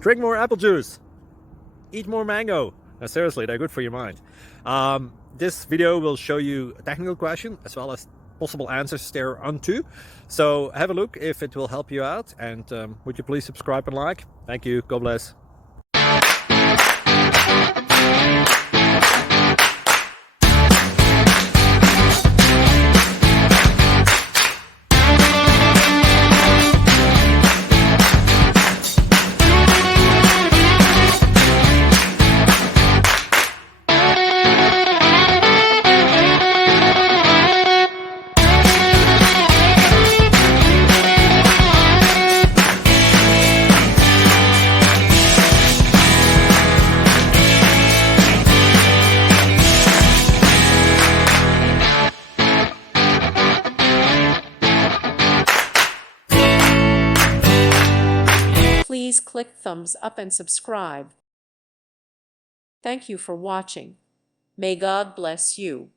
Drink more apple juice. Eat more mango. Now, seriously, they're good for your mind. This video will show you a technical question as well as possible answers thereunto. So have a look if it will help you out. And would you please subscribe and like? Thank you. God bless. Please click thumbs up and subscribe. Thank you for watching. May God bless you.